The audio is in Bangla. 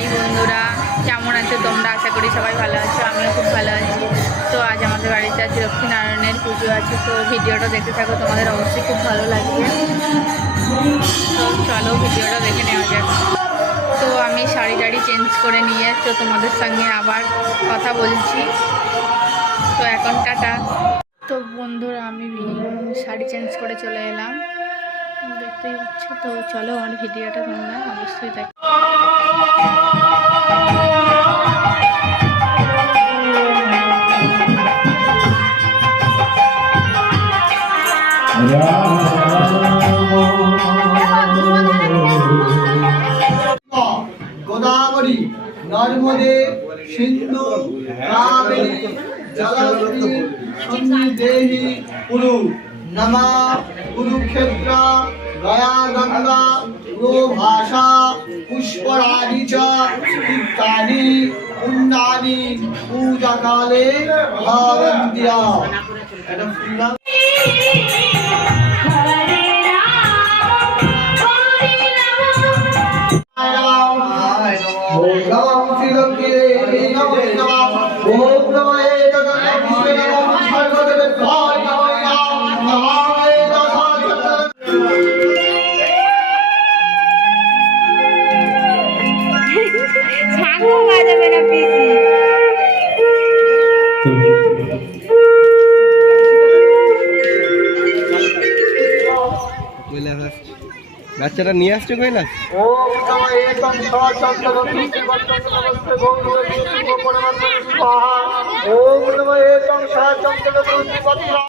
হাই বন্ধুরা, কেমন আছো তোমরা? আশা করি সবাই ভালো আছো, আমিও খুব ভালো আছি। তো আজ আমাদের বাড়িতে আজ লক্ষ্মীনারায়ণের পুজো আছে, তো ভিডিওটা দেখতে থাকো, তোমাদের অবশ্যই খুব ভালো লাগবে। তো চলো ভিডিওটা দেখে নেওয়া যাক। তো আমি শাড়ি টাড়ি চেঞ্জ করে নিয়ে, তো তোমাদের সঙ্গে আবার কথা বলছি। তো এখন টাটা। তো বন্ধুরা, আমি শাড়ি চেঞ্জ করে চলে এলাম। দেখতেই পাচ্ছ তো, চলো আমার ভিডিওটা তোমরা অবশ্যই দেখো। গোদাবরী নর্মদে সিন্ধু কাবেরী জলস্রী সন্নিধেহি কুরু নমা কুরুক্ষেত্র গয়া গঙ্গা ভাষা পুষ্পরাণি চ তীর্থানি উন্নানি পূজা কালে ভারত দিয়া। শ্রীলক্ষ্মী নমঃ নমঃ বাজাবে না পিসি বাচ্চাটা নিয়ে আসছে কৈলাস ওম নমঃ